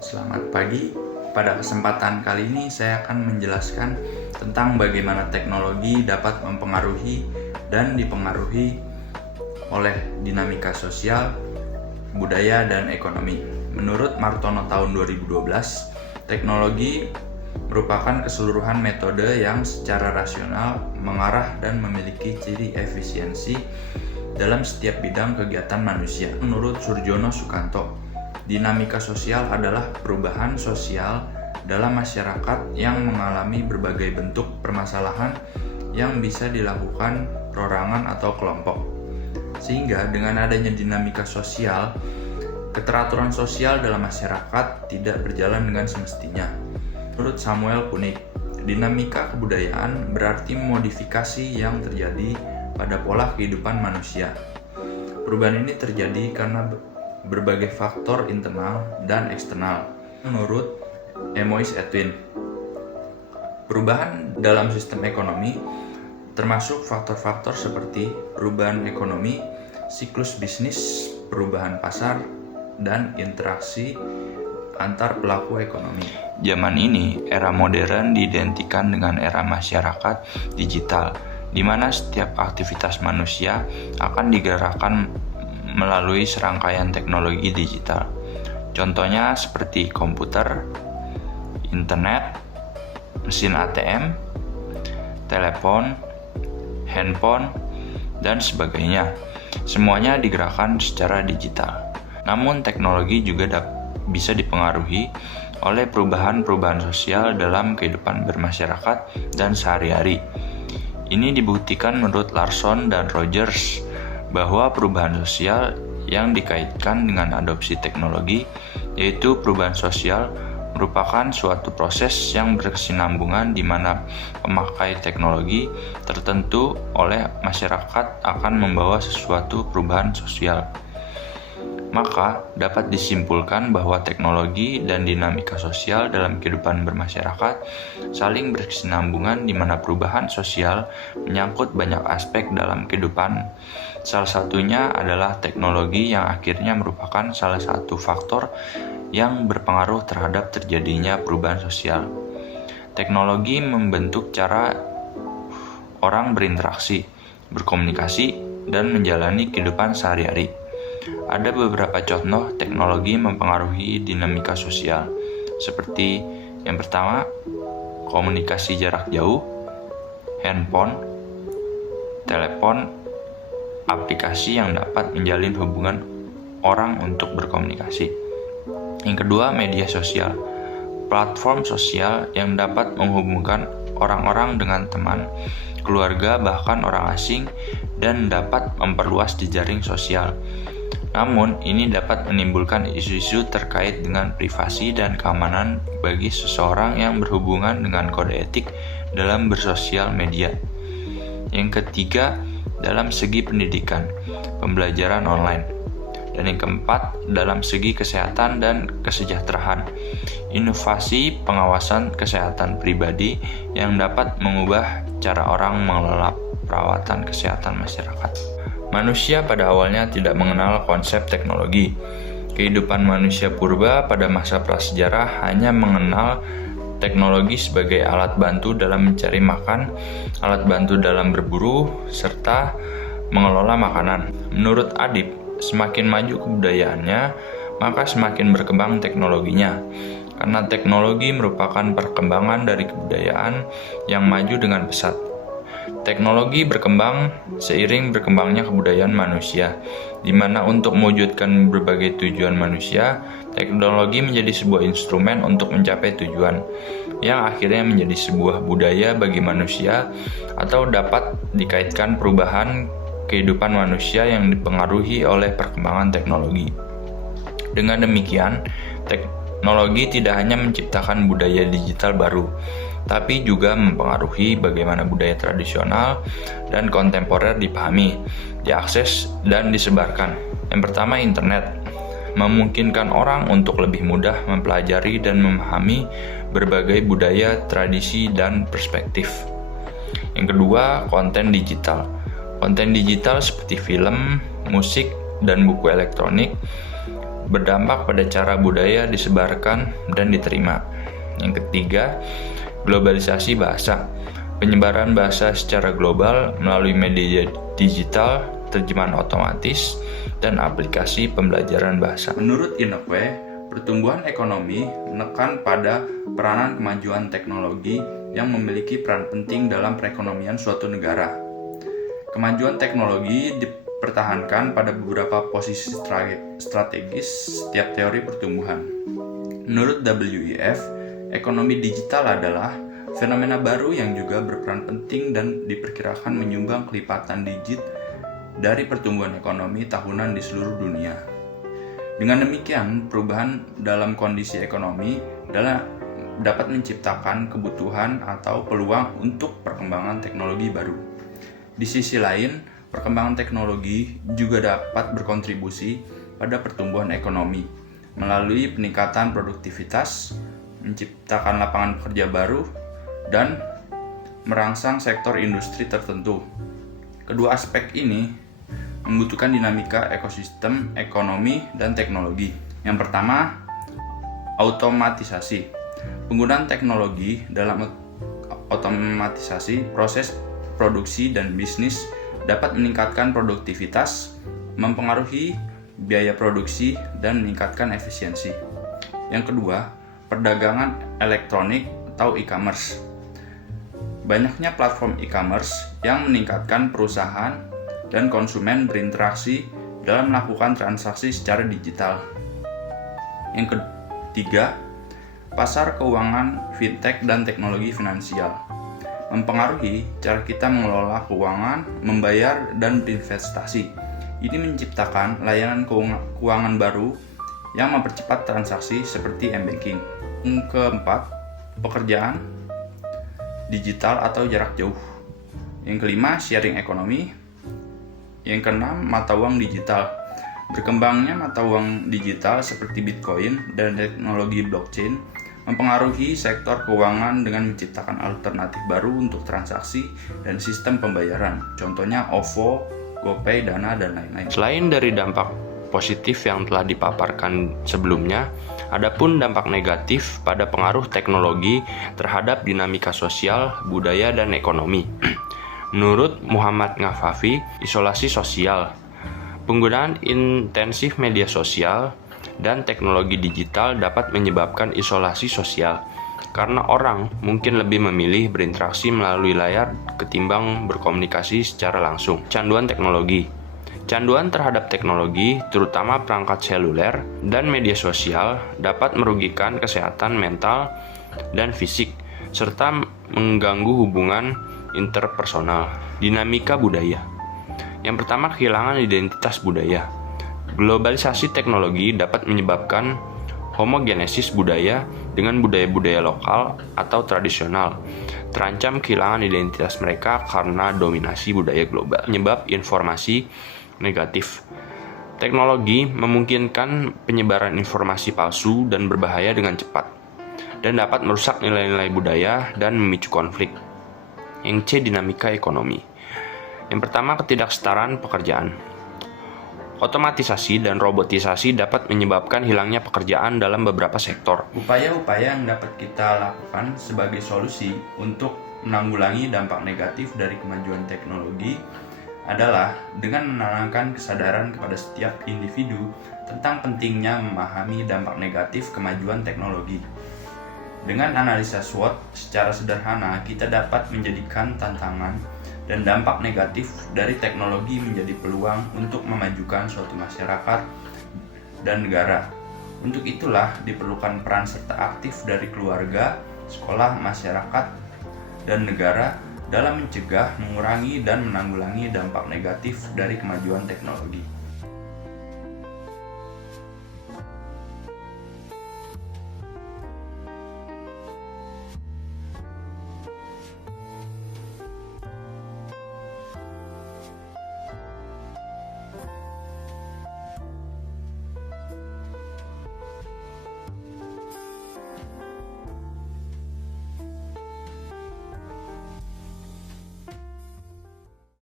Selamat pagi. Pada kesempatan kali ini saya akan menjelaskan tentang bagaimana teknologi dapat mempengaruhi dan dipengaruhi oleh dinamika sosial, budaya, dan ekonomi. Menurut Martono tahun 2012, teknologi merupakan keseluruhan metode yang secara rasional mengarah dan memiliki ciri efisiensi dalam setiap bidang kegiatan manusia. Menurut Surjono Sukanto, dinamika sosial adalah perubahan sosial dalam masyarakat yang mengalami berbagai bentuk permasalahan yang bisa dilakukan perorangan atau kelompok. Sehingga dengan adanya dinamika sosial, keteraturan sosial dalam masyarakat tidak berjalan dengan semestinya. Menurut Samuel Kunik, dinamika kebudayaan berarti modifikasi yang terjadi pada pola kehidupan manusia. Perubahan ini terjadi karena berbagai faktor internal dan eksternal. Menurut Emois Edwin, perubahan dalam sistem ekonomi termasuk faktor-faktor seperti perubahan ekonomi, siklus bisnis, perubahan pasar, dan interaksi antar pelaku ekonomi. Zaman ini, era modern diidentikan dengan era masyarakat digital, di mana setiap aktivitas manusia akan digerakkan melalui serangkaian teknologi digital. Contohnya seperti komputer, internet, mesin ATM, telepon, handphone, dan sebagainya. Semuanya digerakkan secara digital. Namun teknologi juga bisa dipengaruhi oleh perubahan-perubahan sosial dalam kehidupan bermasyarakat dan sehari-hari. Ini dibuktikan menurut Larson dan Rogers bahwa perubahan sosial yang dikaitkan dengan adopsi teknologi, yaitu perubahan sosial, merupakan suatu proses yang berkesinambungan di mana pemakai teknologi tertentu oleh masyarakat akan membawa sesuatu perubahan sosial. Maka dapat disimpulkan bahwa teknologi dan dinamika sosial dalam kehidupan bermasyarakat saling berkesinambungan di mana perubahan sosial menyangkut banyak aspek dalam kehidupan. Salah satunya adalah teknologi yang akhirnya merupakan salah satu faktor yang berpengaruh terhadap terjadinya perubahan sosial. Teknologi membentuk cara orang berinteraksi, berkomunikasi, dan menjalani kehidupan sehari-hari. Ada beberapa contoh teknologi mempengaruhi dinamika sosial, seperti yang pertama, komunikasi jarak jauh, handphone, telepon, aplikasi yang dapat menjalin hubungan orang untuk berkomunikasi. Yang kedua, media sosial, platform sosial yang dapat menghubungkan orang-orang dengan teman, keluarga, bahkan orang asing, dan dapat memperluas jejaring sosial. Namun, ini dapat menimbulkan isu-isu terkait dengan privasi dan keamanan bagi seseorang yang berhubungan dengan kode etik dalam bersosial media. Yang ketiga, dalam segi pendidikan, pembelajaran online. Dan yang keempat, dalam segi kesehatan dan kesejahteraan, inovasi pengawasan kesehatan pribadi yang dapat mengubah cara orang mengelola perawatan kesehatan masyarakat. Manusia pada awalnya tidak mengenal konsep teknologi. Kehidupan manusia purba pada masa prasejarah hanya mengenal teknologi sebagai alat bantu dalam mencari makan, alat bantu dalam berburu, serta mengelola makanan. Menurut Adib, semakin maju kebudayaannya, maka semakin berkembang teknologinya. Karena teknologi merupakan perkembangan dari kebudayaan yang maju dengan pesat. Teknologi berkembang seiring berkembangnya kebudayaan manusia, di mana untuk mewujudkan berbagai tujuan manusia, teknologi menjadi sebuah instrumen untuk mencapai tujuan, yang akhirnya menjadi sebuah budaya bagi manusia, atau dapat dikaitkan perubahan kehidupan manusia yang dipengaruhi oleh perkembangan teknologi. Dengan demikian, teknologi tidak hanya menciptakan budaya digital baru, tapi juga mempengaruhi bagaimana budaya tradisional dan kontemporer dipahami, diakses, dan disebarkan. Yang pertama, internet memungkinkan orang untuk lebih mudah mempelajari dan memahami berbagai budaya, tradisi, dan perspektif. Yang kedua, konten digital. Konten digital seperti film, musik, dan buku elektronik berdampak pada cara budaya disebarkan dan diterima. Yang ketiga, globalisasi bahasa. Penyebaran bahasa secara global melalui media digital, terjemahan otomatis, dan aplikasi pembelajaran bahasa. Menurut Inokwe, pertumbuhan ekonomi menekan pada peranan kemajuan teknologi yang memiliki peran penting dalam perekonomian suatu negara. Kemajuan teknologi dipertahankan pada beberapa posisi strategis setiap teori pertumbuhan. Menurut WEF, ekonomi digital adalah fenomena baru yang juga berperan penting dan diperkirakan menyumbang kelipatan digit dari pertumbuhan ekonomi tahunan di seluruh dunia. Dengan demikian, perubahan dalam kondisi ekonomi dapat menciptakan kebutuhan atau peluang untuk perkembangan teknologi baru. Di sisi lain, perkembangan teknologi juga dapat berkontribusi pada pertumbuhan ekonomi melalui peningkatan produktivitas, menciptakan lapangan kerja baru, dan merangsang sektor industri tertentu. Kedua aspek ini membutuhkan dinamika ekosistem, ekonomi, dan teknologi. Yang pertama, automatisasi. Penggunaan teknologi dalam otomatisasi proses produksi dan bisnis dapat meningkatkan produktivitas, mempengaruhi biaya produksi, dan meningkatkan efisiensi. Yang kedua, perdagangan elektronik atau e-commerce. Banyaknya platform e-commerce yang meningkatkan perusahaan dan konsumen berinteraksi dalam melakukan transaksi secara digital. Yang ketiga, pasar keuangan, fintech, dan teknologi finansial mempengaruhi cara kita mengelola keuangan, membayar, dan berinvestasi. Ini menciptakan layanan keuangan baru yang mempercepat transaksi seperti m-banking. Yang keempat, pekerjaan digital atau jarak jauh. Yang kelima, sharing ekonomi. Yang keenam, mata uang digital. Berkembangnya mata uang digital seperti Bitcoin dan teknologi blockchain mempengaruhi sektor keuangan dengan menciptakan alternatif baru untuk transaksi dan sistem pembayaran. Contohnya OVO, GoPay, Dana, dan lain-lain. Selain dari dampak positif yang telah dipaparkan sebelumnya, adapun dampak negatif pada pengaruh teknologi terhadap dinamika sosial, budaya, dan ekonomi. Menurut Muhammad Ngafafi, isolasi sosial. Penggunaan intensif media sosial dan teknologi digital dapat menyebabkan isolasi sosial karena orang mungkin lebih memilih berinteraksi melalui layar ketimbang berkomunikasi secara langsung. Canduan teknologi. Canduan terhadap teknologi, terutama perangkat seluler dan media sosial, dapat merugikan kesehatan mental dan fisik, serta mengganggu hubungan interpersonal. Dinamika budaya. Yang pertama, kehilangan identitas budaya. Globalisasi teknologi dapat menyebabkan homogenesis budaya dengan budaya-budaya lokal atau tradisional, terancam kehilangan identitas mereka karena dominasi budaya global. Penyebab informasi negatif. Teknologi memungkinkan penyebaran informasi palsu dan berbahaya dengan cepat, dan dapat merusak nilai-nilai budaya dan memicu konflik. Yang C, dinamika ekonomi. Yang pertama, ketidaksetaraan pekerjaan. Otomatisasi dan robotisasi dapat menyebabkan hilangnya pekerjaan dalam beberapa sektor. Upaya-upaya yang dapat kita lakukan sebagai solusi untuk menanggulangi dampak negatif dari kemajuan teknologi adalah dengan menanamkan kesadaran kepada setiap individu tentang pentingnya memahami dampak negatif kemajuan teknologi. Dengan analisa SWOT secara sederhana, kita dapat menjadikan tantangan dan dampak negatif dari teknologi menjadi peluang untuk memajukan suatu masyarakat dan negara. Untuk itulah diperlukan peran serta aktif dari keluarga, sekolah, masyarakat, dan negara dalam mencegah, mengurangi, dan menanggulangi dampak negatif dari kemajuan teknologi.